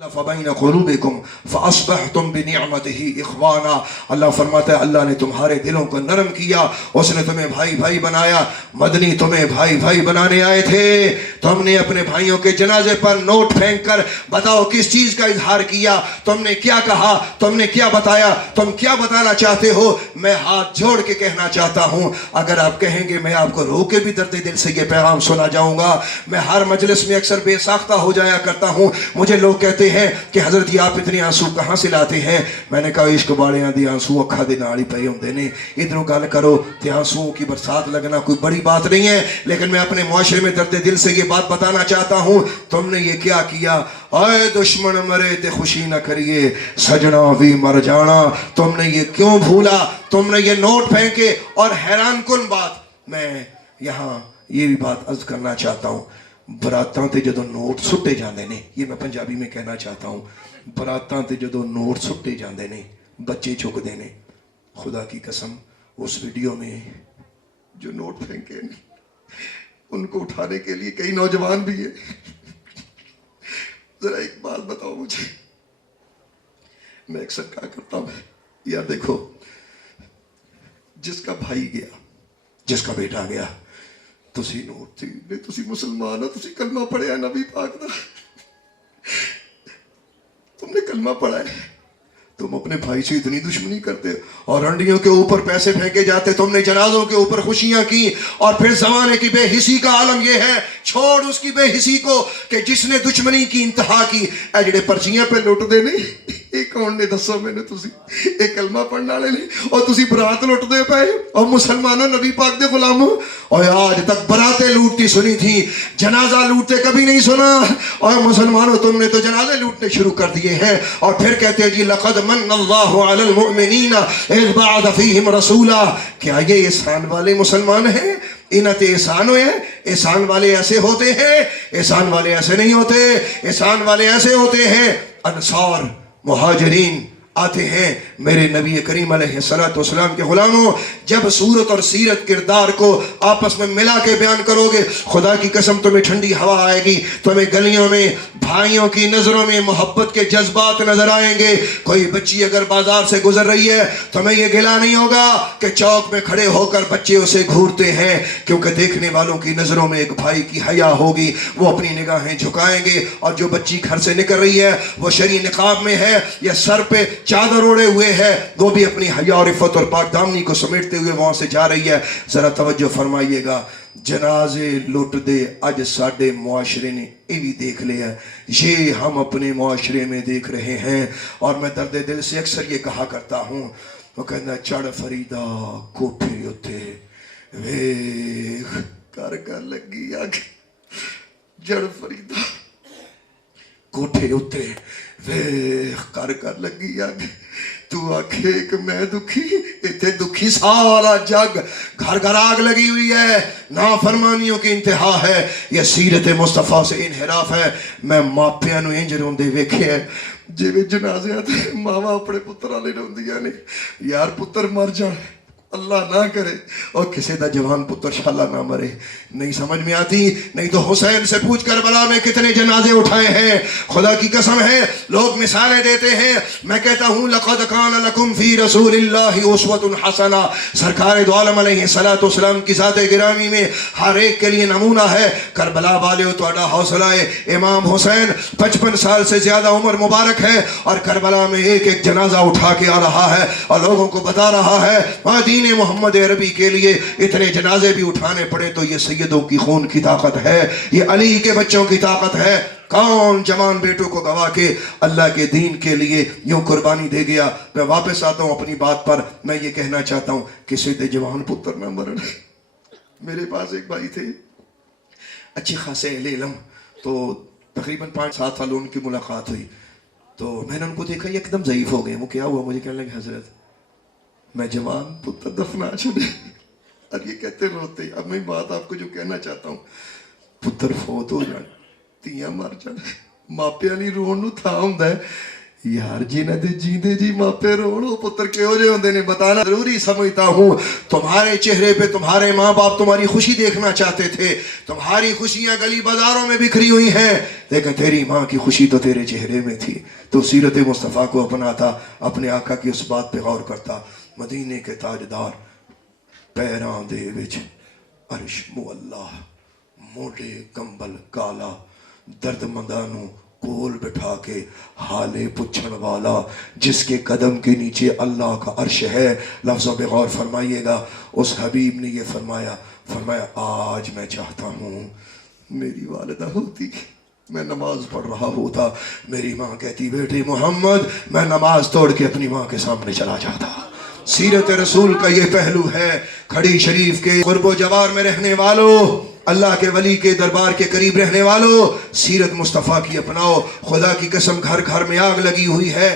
فَبَيْنَ قُلُوبِكُمْ فَأَصْبَحْتُمْ بِنِعْمَتِهِ إِخْوَانًا. اللہ فرماتا ہے اللہ نے تمہارے دلوں کو نرم کیا، اس نے تمہیں بھائی بھائی بنایا. مدنی تمہیں بھائی بھائی بنانے آئے تھے. تم نے اپنے بھائیوں کے جنازے پر نوٹ پھینک کر بتاؤ کس چیز کا اظہار کیا، تم نے کیا کہا، تم نے کیا بتایا، تم کیا بتانا چاہتے ہو. میں ہاتھ جوڑ کے کہنا چاہتا ہوں اگر آپ کہیں گے میں آپ کو رو کے بھی درد دل سے یہ پیغام سنا جاؤں گا. میں ہر مجلس میں اکثر بے ساختہ ہو جایا کرتا ہوں. مجھے لوگ کہتے ہیں کہ حضرت جی آپ اتنے آنسو کہاں سے لاتے ہیں. میں نے کہا عشق بالیاں دی آنسو اکھا دے نالی پئے ہوندے نے. ادھروں گل کرو تے آنسوؤں کی برسات لگنا کوئی بڑی بات نہیں ہے، لیکن میں اپنے معاشرے میں درد دل سے یہ بات بتانا چاہتا ہوں. تم نے یہ کیا کیا؟ اے دشمن مرے تے خوشی نہ کریے، سجنا بھی مر جانا. تم نے یہ کیوں بھولا؟ تم نے یہ نوٹ پھینکے. اور حیران کن بات میں یہاں یہ بھی بات عرض کرنا چاہتا ہوں، براتاں تے جدو نوٹ سٹے جاندے نے، یہ میں پنجابی میں کہنا چاہتا ہوں، براتاں تے جدو نوٹ سٹے جاندے نے بچے چک دے نے. خدا کی قسم اس ویڈیو میں جو نوٹ پھینکے ان کو اٹھانے کے لیے کئی نوجوان بھی ہیں. ذرا ایک بات بتاؤ مجھے، میں اکثر کہا کرتا ہوں یار دیکھو جس کا بھائی گیا، جس کا بیٹا گیا، تسی نوٹ تھی نہیں، تسی مسلمان ہو، تسی کلمہ پڑھے ہے نبی پاک دا، تم نے کلمہ پڑھا ہے، تم اپنے بھائی سے اتنی دشمنی کرتے اور رنڈیوں کے اوپر پیسے پھینکے جاتے. تم نے جنازوں کے اوپر خوشیاں کی. اور پھر زمانے کی بے حسی کا عالم یہ ہے، چھوڑ اس کی بے حسی کو، کہ جس نے دشمنی کی انتہا کی. اے جڑے پرچیاں پہ لٹ دے نہیں، یہ کون نے دسو میں نے، تسی ایک کلمہ پڑھنے والے نہیں اور تسی برات لٹ دے پے اور مسلمانوں نبی پاک دے غلاموں. اور آج تک براتیں لوٹتی سنی تھی، جنازہ لوٹتے کبھی نہیں سنا. اور مسلمانوں تم نے تو جنازے لوٹنے شروع کر دیے ہیں. اور پھر کہتے ہیں جی لقد من اللہ علی المؤمنین اذ بعث فیہم رسولا. کیا یہ احسان والے مسلمان ہیں؟ انت احسان ہوئے ہیں؟ احسان والے ایسے ہوتے ہیں؟ احسان والے ایسے نہیں ہوتے. احسان والے ایسے ہوتے ہیں انصار مہاجرین آتے ہیں میرے نبی کریم علیہ السلام کے غلاموں. جب صورت اور سیرت کردار کو آپس میں ملا کے بیان کرو گے، خدا کی قسم تمہیں ٹھنڈی ہوا آئے گی. تمہیں گلیوں میں بھائیوں کی نظروں میں محبت کے جذبات نظر آئیں گے. کوئی بچی اگر بازار سے گزر رہی ہے تمہیں یہ گلا نہیں ہوگا کہ چوک میں کھڑے ہو کر بچے اسے گھورتے ہیں، کیونکہ دیکھنے والوں کی نظروں میں ایک بھائی کی حیا ہوگی، وہ اپنی نگاہیں جھکائیں گے. اور جو بچی گھر سے نکل رہی ہے وہ شرعی نقاب میں ہے یا سر پہ چادر اوڑے ہوئے ہے، وہ بھی اپنی حیا اور عفت اور پاک دامنی کو سمیٹتے ہوئے وہاں سے جا رہی ہے. ذرا توجہ فرمائیے گا، جنازے لٹ دے اج ساڈے معاشرے نے یہ بھی دیکھ لیا ہے، یہ ہم اپنے معاشرے میں دیکھ رہے ہیں. اور میں درد دل سے اکثر یہ کہا کرتا ہوں، وہ کہنا چڑھ فریدا کوٹھے اتے ویخ کر کر لگی اگ، جڑ فریدا کوٹھے اتے ویخ کر کر لگی اگ. تو آکھے کہ میں دکھی، اتنے دکھی سارا جگ، گھر گھر آگ لگی ہوئی ہے، نافرمانیوں کی انتہا ہے. یہ سیرت مصطفیٰ سے انحراف ہے. میں ماپیاں نو انج روندے ویکھے ہے جویں جنازے تے ماواں اپنے پتراں لے روندیاں نے. یار پتر مر جان اللہ نہ کرے اور کسی دا جوان پتر شالا نہ مرے. نہیں سمجھ میں آتی؟ نہیں تو حسین سے پوچھ کربلا میں کتنے جنازے اٹھائے ہیں. خدا کی قسم ہے لوگ مثالیں دیتے ہیں. میں کہتا ہوں لقد کان لکم فی رسول اللہ اسوۃ حسنہ. سرکار دو عالم علیہ السلام کی ذات گرامی میں ہر ایک کے لیے نمونہ ہے. کربلا والے تہاڈا حوصلہ ہے. امام حسین 55 سال سے زیادہ عمر مبارک ہے اور کربلا میں ایک ایک جنازہ اٹھا کے آ رہا ہے اور لوگوں کو بتا رہا ہے دین محمد عربی کے لیے اتنے جنازے بھی اٹھانے پڑے تو یہ سیدوں کی خون کی طاقت ہے، یہ علی کے بچوں کی طاقت ہے. کون جوان بیٹوں کو گوا کے اللہ کے دین کے لیے یوں قربانی دے گیا. میں واپس آتا ہوں اپنی بات پر. میں یہ کہنا چاہتا ہوں کسی دے جوان پتر نہ مرن. میرے پاس ایک بھائی تھے اچھے خاصے علم، تو تقریباً 5-7 سال ان کی ملاقات ہوئی تو میں نے ان کو دیکھا یہ ایک دم ضعیف ہو گئے. وہ کیا ہوا؟ مجھے کہنے لگے حضرت میں جوان پتر دفنا چھوڑے. اور یہ کہتے روتے. اب میں بات آپ کو جو کہنا چاہتا ہوں، پتر فوت ہو جان، تیاں مر جان، ماپیاں نہیں رون نو تھا ہوندا ہے. یار جنہیں دے جیندے جی ماپے روڑو پتر کے ہو جے ہوندے نے بتانا ضروری سمجھتا ہوں. تمہارے چہرے پہ تمہارے ماں باپ تمہاری خوشی دیکھنا چاہتے تھے. تمہاری خوشیاں گلی بازاروں میں بکھری ہوئی ہیں, لیکن تیری ماں کی خوشی تو تیرے چہرے میں تھی. تو سیرت مصطفیٰ کو اپناتا, اپنے آقا کی اس بات پہ غور کرتا. مدینے کے تاجدار پیراں دے وچ عرش معلا, موڈے کمبل کالا, درد مندانوں کول بٹھا کے حالے پچھن والا, جس کے قدم کے نیچے اللہ کا عرش ہے. لفظوں پہ غور فرمائیے گا. اس حبیب نے یہ فرمایا آج میں چاہتا ہوں میری والدہ ہوتی, میں نماز پڑھ رہا ہوتا, میری ماں کہتی بیٹے محمد, میں نماز توڑ کے اپنی ماں کے سامنے چلا جاتا. سیرت رسول کا یہ پہلو ہے. کھڑی شریف کے قرب و جوار میں رہنے والوں, اللہ کے ولی کے دربار کے قریب رہنے والوں, سیرت مصطفیٰ کی اپناؤ. خدا کی قسم گھر گھر میں آگ لگی ہوئی ہے.